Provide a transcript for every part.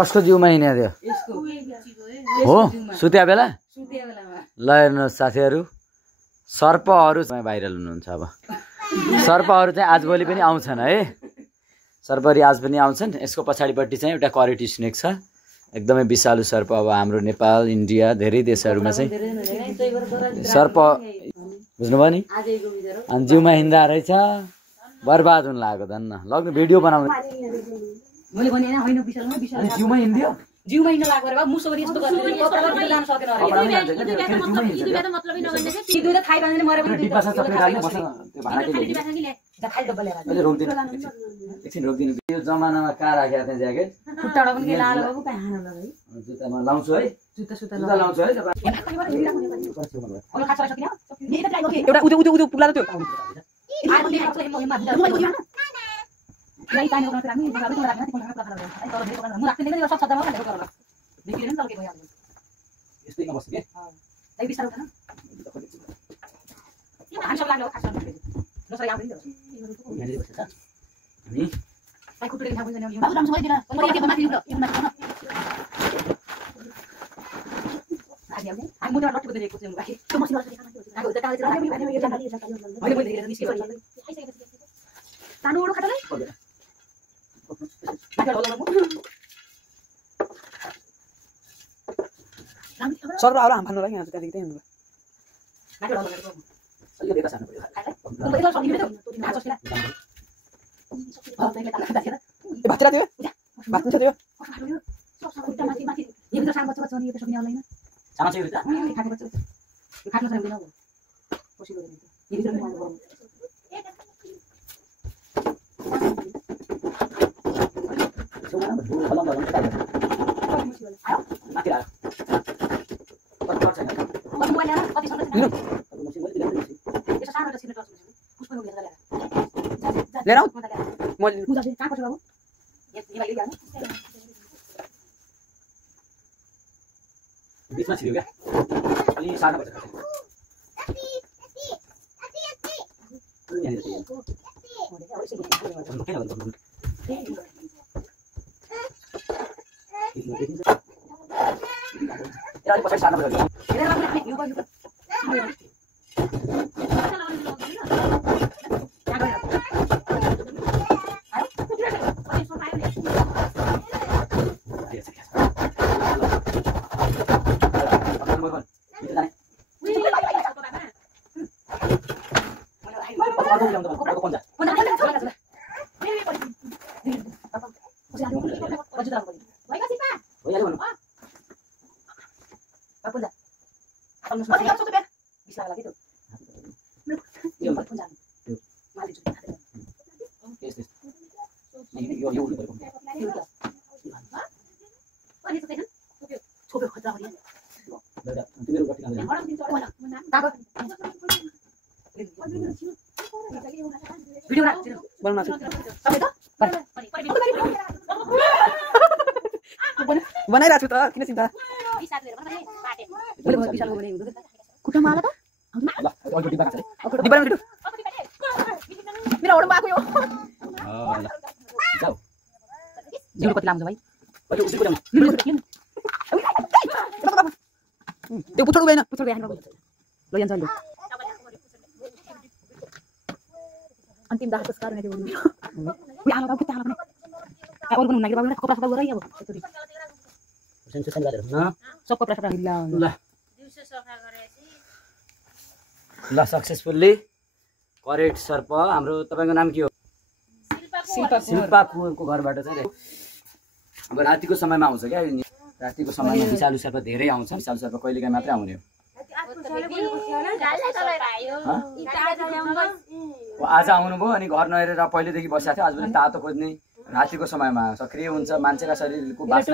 कसको जिउमा हिँड्या थियो हो सुत्या बेला ल हेर्नुहोस् साथीहरू सर्पहरू भाइरल हुनुहुन्छ अब सर्पहरू चाहिँ आजभोलि पनि आउँछन् है सर्पहरू आज पनि आउँछन् यसको पछाडिपट्टि चाहिँ एउटा करेटी स्नेक छ एकदमै विषालु सर्प अब हाम्रो नेपाल इन्डिया धेरै देशहरूमा चाहिँ सर्प बुझ्नुभयो नि अनि जिउमा हिँड्दा रहेछ बर्बाद हुन लाग्यो धन्न लग्नु भिडियो बनाउनु मैले भने हैन विशाल जिउमा हिँड्दियो जिउमा हिँड्न लाग्यो रे बा मुसोरी यस्तो गर्ने पत्रले लान सकेन रे इदुबे त मतलबै नगर्ने के इदुबे त खाइ बाँध्ने मरे पनि डिब्बा सब चक्ने डाल्ने बस्न त्यो भाडा के डिब्बा खाइ ले जा खाइ डब्बा ल्याएर अहिले रोक्दिनु एकछिन रोक्दिनु यो जमानामा कहाँ राखेको थिएँ ज्याकेट खुट्टाडा पनि के लाल बाबु कहाँ हान लगाइ जुत्तामा लाउँछु है जुत्ता लाउँछु है अरे खासा सकिन एउटा उदु पुग्ला त्यो नहीं ताने को राख्ने हामी राख्ने तिम्रो राख्न राख्न तर धेरै पकाउनु म राख्ने नि सब सदामा भनेको गर्ला देखिले नि तलके भइहाल्छ यस्तै नबस्छ के दai बिस्तारो हैन यो हामी सब लाग्यो खास गर्नु दोस्रो यहाँ पनि यहाँले बस्छ त हामी ताई कुटुले खाऊ छैन यो बाबु राम्रोसँग दिला पनि के माथि यो माथि न हामी मुना लट्टु दिएको चाहिँ राखे त्यो मसिन गर्छ आगो त काले चाहिँ मैले देखेर निस्के तानो ओडो खाटले सर्व आउला हम भन्नुलाई यहाँ त्यहाँ देख्दै भातरा थियो भात छ त्यो ले आऊ म कहाँ पर्छ बाबु बिचमा छिर्यो क्या अलि सानो पर्छ पछाडि सानो पर्छ बनाइरा छु त किन चिन्ता मैले विशालको भने खुट्टा माला त ल अलि डिब्बा छ डिब्बा मिटु मेरो ओडम बाको यो ल जाऊ जिउको कति लामो छ भाइ अलि उठ्नु पर्यो त्यो पुछोड गएन पुछोड गएन बाबु ल यहाँ चल्यो अन्तिम दाह संस्कार हुने थियो उही आलो बाबु कता आलो भने अरु पनि हुन्न के बाबु कपडा सफा गरै अब यसरी सेन्सेसन गरेर न सब कपडा सफा हिल्ला ल दिउँसो सफा गरेपछि ल सक्सेसफुल्ली करेट सर्प हाम्रो तपाईको नाम के हो शिल्पा कुवरको घरबाट चाहिँ अब रातिको समयमा आउँछ क्या रातिको समयमा विषालु सर्प धेरै आउँछ विषालु सर्प कहिलेकाहीँ मात्रै आउने हो आज आउनुभयो अनि घर नहेरेर पहिलेदेखि बसेको थियो आजभोलि तातो खोज्ने रातिको समयमा सक्रिय हुन्छ मान्छेका शरीरको बाँच्न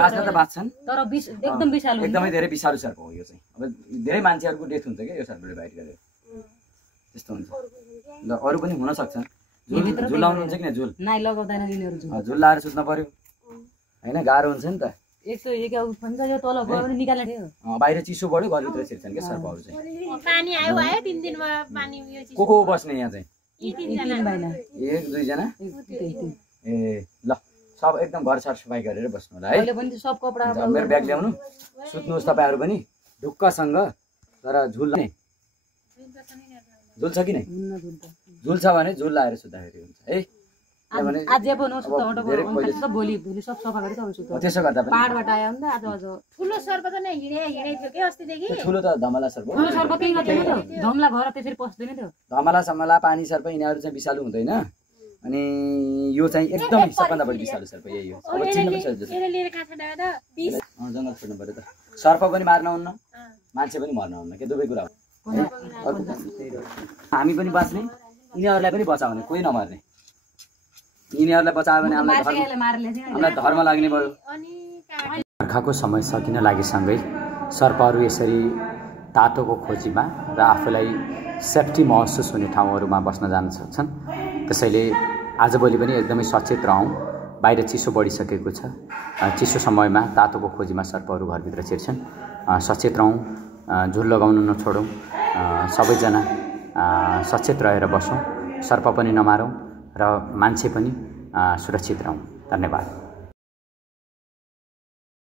बाँच्न त बाँच्छन् तर एकदम विषालु एकदमै धेरै विषालु सर्प हो यो चाहिँ अब धेरै मान्छेहरूको डेथ हुन्छ क्या यो सर्पले बाइट गरेर त्यस्तो हुन्छ ल अरू पनि हुन सक्छन् झुल लाउनुहुन्छ कि झुल नाइ लगाउँदैन यिनीहरू झुल लाएर सुत्न पर्यो हैन गाह्रो हुन्छ नि त यस्तो एका भन्छ यो तल गयो भने निकाल्ने थियो बाहिर चिसो बढ्यो घरभित्र छिर्छन् के सर्पहरू चाहिँ पानी आयो 3 दिनमा पानी यो चिसो को बस्ने यहाँ चाहिँ यी तीन जना एक दुई जना ए ल सब एकदम घर सरसफाइ गरेर बस्नु होला है। अहिले पनि सब कपडा मेरो ब्याग ल्याउनु, सुत्नुहोस् तपाईँहरू पनि ढुक्कसँग। तर झुल झुल छ कि नै? झुल छ भने झुल लाएर सुत्दाखेरि हुन्छ है। आज भोलि सब सफा गरेर आउँछु। त्यसो गर्दा पनि पाहाडबाट आयो नि त आज आज ठुलो सर्प त नै हिँडै थियो के अस्तिदेखि। ठुलो त धमला सर्प, ठुलो सर्प केही गर्दैन त, धमला घर त्यसरी पस्दैन त्यो। धमला समला पानी सर्प यिनीहरू चाहिँ विषालु हुँदैन। अनि यो चाहिँ एकदमै सबभन्दा बढी विषालु सर्प यही हो। अब चिन्न पनि सजिलो छ। जङ्गल छोड्नु पर्यो त। सर्प पनि मार्न हुन्न, मान्छे पनि मर्न हुन्न, के दुवै कुरा हो। हामी पनि बाँच्ने, यिनीहरूलाई पनि बचाउने, कोही नमर्ने। यिनीहरूलाई बचायो भने हामीलाई धर्म लाग्ने भयो। बर्खाको समय सकिन लागेसँगै सर्पहरू यसरी तातोको खोजीमा र आफूलाई सेफ्टी महसुस हुने ठाउँहरूमा बस्न जान सक्छन्। त्यसैले आजभोलि पनि एकदमै सचेत रहौँ। बाहिर चिसो बढिसकेको छ, चिसो समयमा तातोको खोजीमा सर्पहरू घरभित्र छिर्छन्। सचेत रहौँ, झुल लगाउनु नछोडौँ, सबैजना सचेत रहेर बसौँ, सर्प पनि नमारौँ र मान्छे पनि सुरक्षित रहौँ। धन्यवाद।